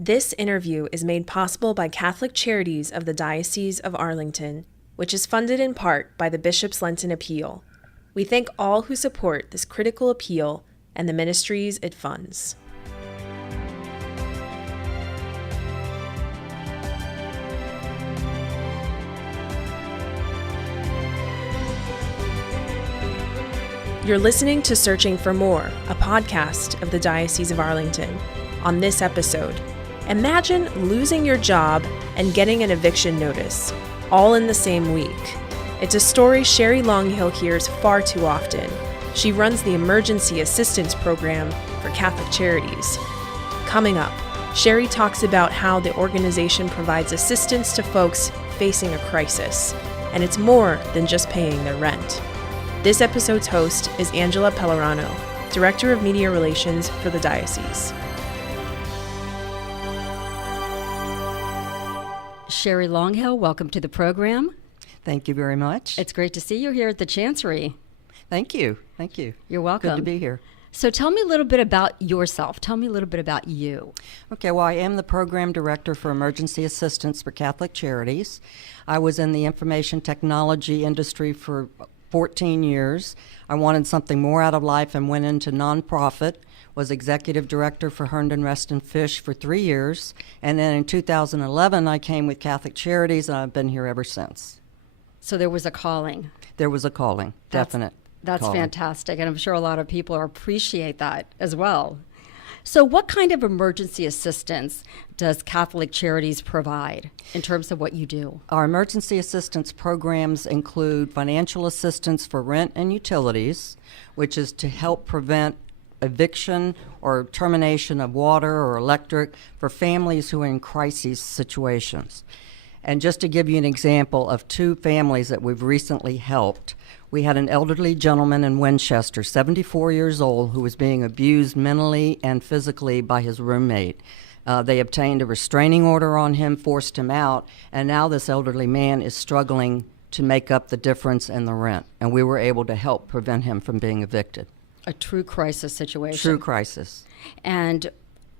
This interview is made possible by Catholic Charities of the Diocese of Arlington, which is funded in part by the Bishop's Lenten Appeal. We thank all who support this critical appeal and the ministries it funds. You're listening to Searching for More, a podcast of the Diocese of Arlington. On this episode, imagine losing your job and getting an eviction notice, all in the same week. It's a story Sherri Longhill hears far too often. She runs the Emergency Assistance Program for Catholic Charities. Coming up, Sherri talks about how the organization provides assistance to folks facing a crisis, and it's more than just paying their rent. This episode's host is Angela Pellerano, Director of Media Relations for the Diocese. Sherri Longhill, welcome to the program. Thank you very much. It's great to see you here at the Chancery. Thank you. Thank you. You're welcome. Good to be here. So tell me a little bit about yourself. Tell me a little bit about you. Okay, well, I am the Program Director for Emergency Assistance for Catholic Charities. I was in the information technology industry for 14 years. I wanted something more out of life and went into nonprofit, was executive director for Herndon Rest and Fish for 3 years, and then in 2011 I came with Catholic Charities, and I've been here ever since. So there was a calling. There was a calling, definite. That's calling. fantastic, and I'm sure a lot of people appreciate that as well. So what kind of emergency assistance does Catholic Charities provide in terms of what you do? Our emergency assistance programs include financial assistance for rent and utilities, which is to help prevent eviction or termination of water or electric for families who are in crisis situations. And just to give you an example of two families that we've recently helped, we had an elderly gentleman in Winchester, 74 years old, who was being abused mentally and physically by his roommate. They obtained a restraining order on him, forced him out, and now this elderly man is struggling to make up the difference in the rent. And we were able to help prevent him from being evicted. A true crisis situation. True crisis. And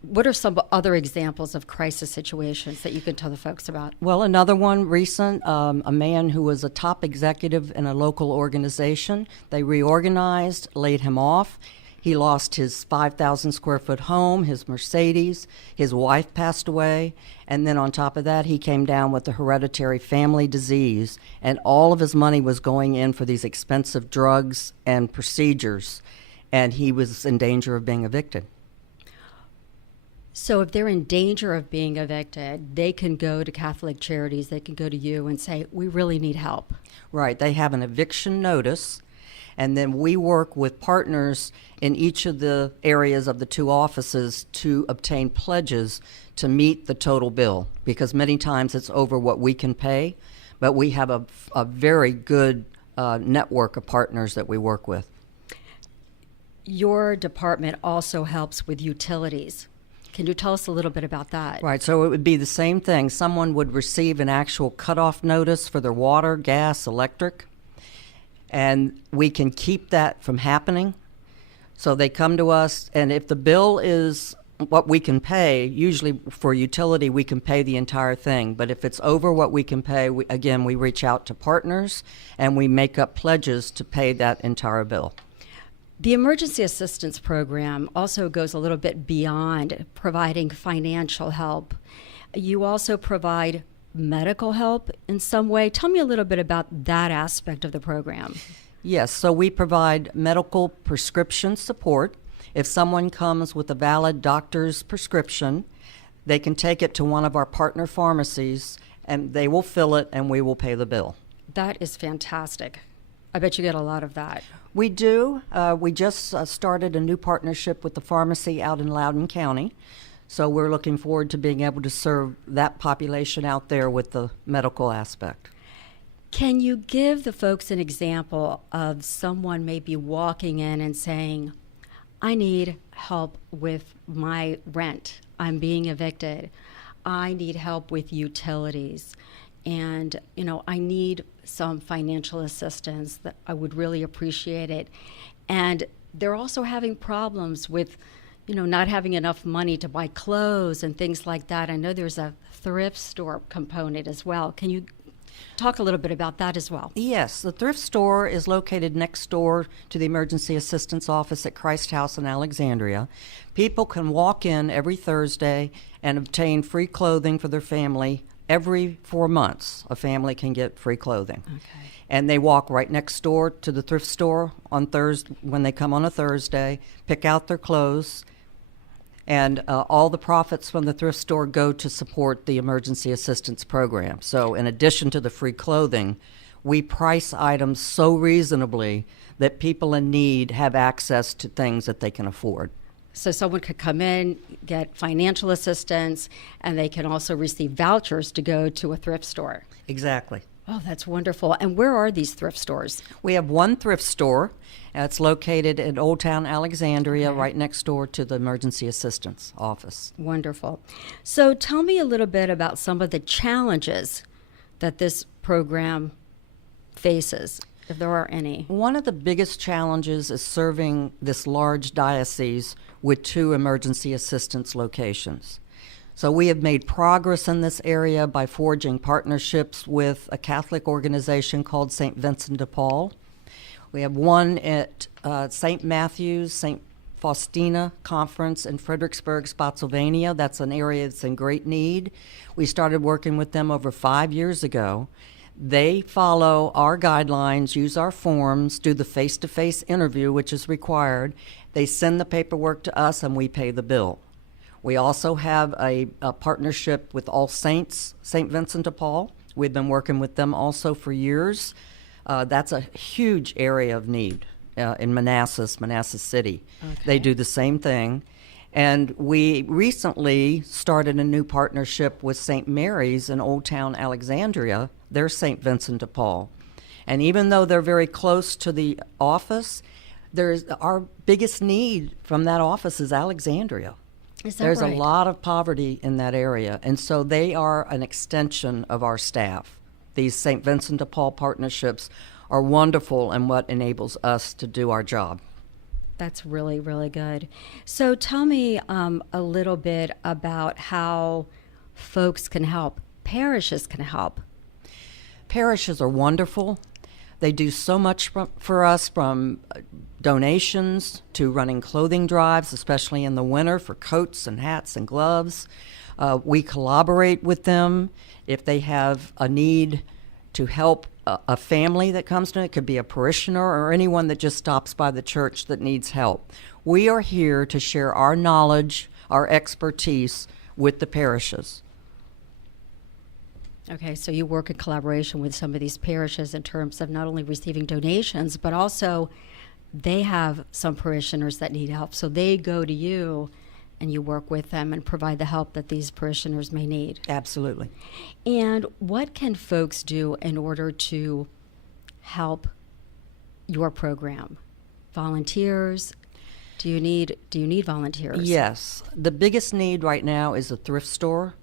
what are some other examples of crisis situations that you can tell the folks about? Well, another one recent, a man who was a top executive in a local organization. They reorganized, laid him off. He lost his 5,000 square foot home, his Mercedes. His wife passed away. And then on top of that, he came down with a hereditary family disease. And all of his money was going in for these expensive drugs and procedures. And he was in danger of being evicted. So if they're in danger of being evicted, they can go to Catholic Charities, they can go to you and say, we really need help. Right. They have an eviction notice, and then we work with partners in each of the areas of the two offices to obtain pledges to meet the total bill, because many times it's over what we can pay, but we have a very good network of partners that we work with. Your department also helps with utilities. Can you tell us a little bit about that? Right, so it would be the same thing. Someone would receive an actual cutoff notice for their water, gas, electric, and we can keep that from happening. So they come to us, and if the bill is what we can pay, usually for utility we can pay the entire thing, but if it's over what we can pay, we reach out to partners and we make up pledges to pay that entire bill. The Emergency Assistance Program also goes a little bit beyond providing financial help. You also provide medical help in some way. Tell me a little bit about that aspect of the program. Yes, so we provide medical prescription support. If someone comes with a valid doctor's prescription, they can take it to one of our partner pharmacies and they will fill it and we will pay the bill. That is fantastic. I bet you get a lot of that. We do. We just started a new partnership with the pharmacy out in Loudoun County. So we're looking forward to being able to serve that population out there with the medical aspect. Can you give the folks an example of someone maybe walking in and saying, I need help with my rent. I'm being evicted. I need help with utilities. And, I need some financial assistance. That I would really appreciate it. And they're also having problems with, not having enough money to buy clothes and things like that. I know there's a thrift store component as well. Can you talk a little bit about that as well? Yes, the thrift store is located next door to the Emergency Assistance Office at Christ House in Alexandria. People can walk in every Thursday and obtain free clothing for their family. Every 4 months, a family can get free clothing. Okay. And they walk right next door to the thrift store on Thursday when they come on a Thursday, pick out their clothes, and all the profits from the thrift store go to support the emergency assistance program. So in addition to the free clothing, we price items so reasonably that people in need have access to things that they can afford. So someone could come in, get financial assistance, and they can also receive vouchers to go to a thrift store. Exactly. Oh, that's wonderful. And where are these thrift stores? We have one thrift store. It's located in Old Town Alexandria, Okay. right next door to the Emergency Assistance Office. Wonderful. So tell me a little bit about some of the challenges that this program faces, if there are any. One of the biggest challenges is serving this large diocese with 2 emergency assistance locations. So we have made progress in this area by forging partnerships with a Catholic organization called St. Vincent de Paul. We have one at St. Matthew's, St. Faustina Conference in Fredericksburg, Spotsylvania. That's an area that's in great need. We started working with them over 5 years ago. They follow our guidelines, use our forms, do the face-to-face interview, which is required. They send the paperwork to us, and we pay the bill. We also have a partnership with All Saints, St. Vincent de Paul. We've been working with them also for years. That's a huge area of need in Manassas City. Okay. They do the same thing. And we recently started a new partnership with St. Mary's in Old Town Alexandria. They're St. Vincent de Paul. And even though they're very close to the office, our biggest need from that office is Alexandria. Is that There's right? a lot of poverty in that area, and so they are an extension of our staff. These St. Vincent de Paul partnerships are wonderful and what enables us to do our job. That's really, really good. So tell me a little bit about how folks can help, parishes can help. Parishes are wonderful. They do so much for us, from donations to running clothing drives, especially in the winter, for coats and hats and gloves. We collaborate with them if they have a need to help a family that comes to it. It could be a parishioner or anyone that just stops by the church that needs help. We are here to share our knowledge, our expertise with the parishes. Okay, so you work in collaboration with some of these parishes in terms of not only receiving donations, but also they have some parishioners that need help. So they go to you and you work with them and provide the help that these parishioners may need. Absolutely. And what can folks do in order to help your program? Volunteers? Do you need volunteers? Yes. The biggest need right now is a thrift store.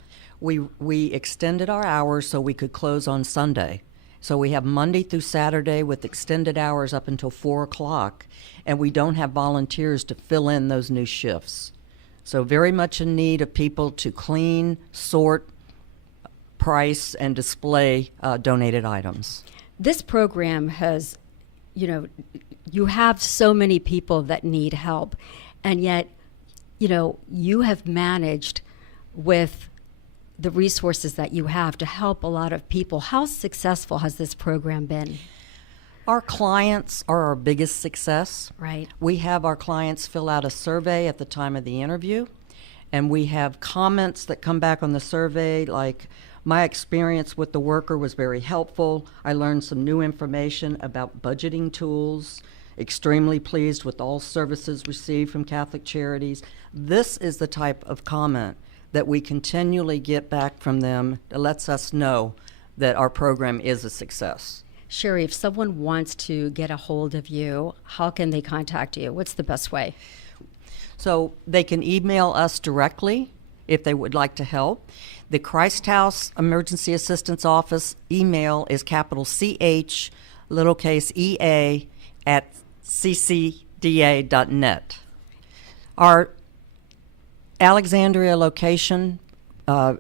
We extended our hours so we could close on Sunday. So we have Monday through Saturday with extended hours up until 4 o'clock, and we don't have volunteers to fill in those new shifts. So very much in need of people to clean, sort, price, and display donated items. This program has, you have so many people that need help, and yet, you have managed with the resources that you have to help a lot of people. How successful has this program been? Our clients are our biggest success. Right. We have our clients fill out a survey at the time of the interview, and we have comments that come back on the survey like, my experience with the worker was very helpful. I learned some new information about budgeting tools. Extremely pleased with all services received from Catholic Charities. This is the type of comment that we continually get back from them that lets us know that our program is a success. Sherri, if someone wants to get a hold of you, how can they contact you? What's the best way? So they can email us directly if they would like to help. The Christ House Emergency Assistance Office email is capital CH, lowercase EA, at ccda.net. Our Alexandria location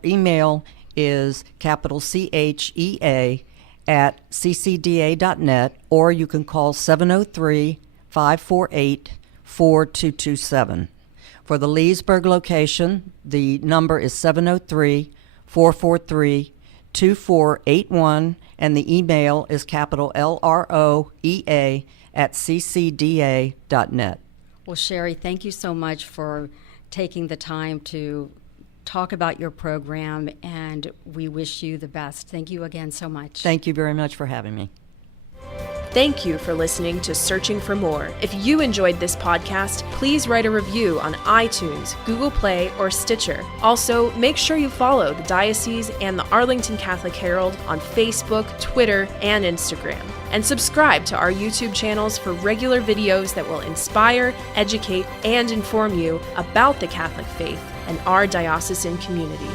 email is capital CHEA at ccda.net, or you can call 703-548-4227. For the Leesburg location, the number is 703-443-2481, and the email is capital LROEA at ccda.net. Well, Sherri, thank you so much for taking the time to talk about your program, and we wish you the best. Thank you again so much. Thank you very much for having me. Thank you for listening to Searching for More. If you enjoyed this podcast, please write a review on iTunes, Google Play, or Stitcher. Also, make sure you follow the Diocese and the Arlington Catholic Herald on Facebook, Twitter, and Instagram. And subscribe to our YouTube channels for regular videos that will inspire, educate, and inform you about the Catholic faith and our diocesan community.